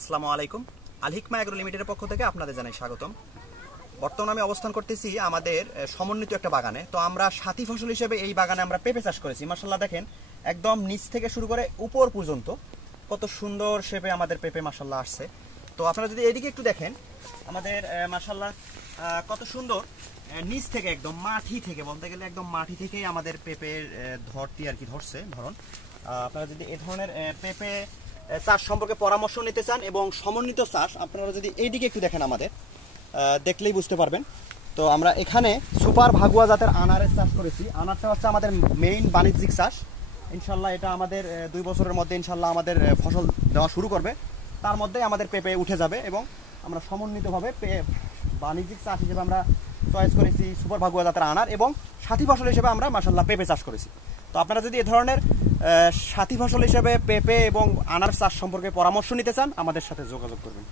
আসসালামু আলাইকুম। আল হিকমা এগ্রো লিমিটেডের পক্ষ থেকে আপনাদের জানাই স্বাগতম। বর্তমানে আমি অবস্থান করতেছি আমাদের সমন্বিত একটা বাগানে। তো আমরা সাথী ফসল হিসেবে এই বাগানে আমরা পেঁপে চাষ করেছি। মাশাআল্লাহ দেখেন একদম নিচ থেকে শুরু করে উপর পর্যন্ত কত সুন্দর শেপে আমাদের পেঁপে মাশাআল্লাহ আসছে। তো আপনারা যদি এদিকে একটু দেখেন আমাদের মাশাআল্লাহ কত সুন্দর নিচ থেকে একদম মাটি থেকে বলতে গেলে একদম মাটি থেকেই আমাদের পেঁপের ধরটি আর কি ধরছে ধরুন। আপনারা যদি এই ধরনের পেঁপে চাষ সম্পর্কে পরামর্শ নিতে চান এবং সমন্বিত চাষ আপনারা যদি এইদিকে একটু দেখেন আমাদের দেখলেই বুঝতে পারবেন। তো আমরা এখানে সুপার ভাগুয়া জাতের আনারের চাষ করেছি। আনারটা হচ্ছে আমাদের মেইন বাণিজ্যিক চাষ। ইনশাল্লাহ এটা আমাদের 2 বছরের মধ্যে ইনশাল্লাহ আমাদের ফসল দেওয়া শুরু করবে। তার মধ্যেই আমাদের পেঁপে উঠে যাবে এবং আমরা সমন্বিতভাবে বাণিজ্যিক চাষ হিসেবে আমরা চয়েস করেছি সুপার ভাগুয়া জাতের আনার এবং সাথী ফসল হিসেবে আমরা মাশাআল্লাহ পেঁপে চাষ করেছি। তো আপনারা যদি এ ধরনের সাথী ফসল হিসেবে পেঁপে এবং আনার চাষ সম্পর্কে পরামর্শ নিতে চান আমাদের সাথে যোগাযোগ করবেন।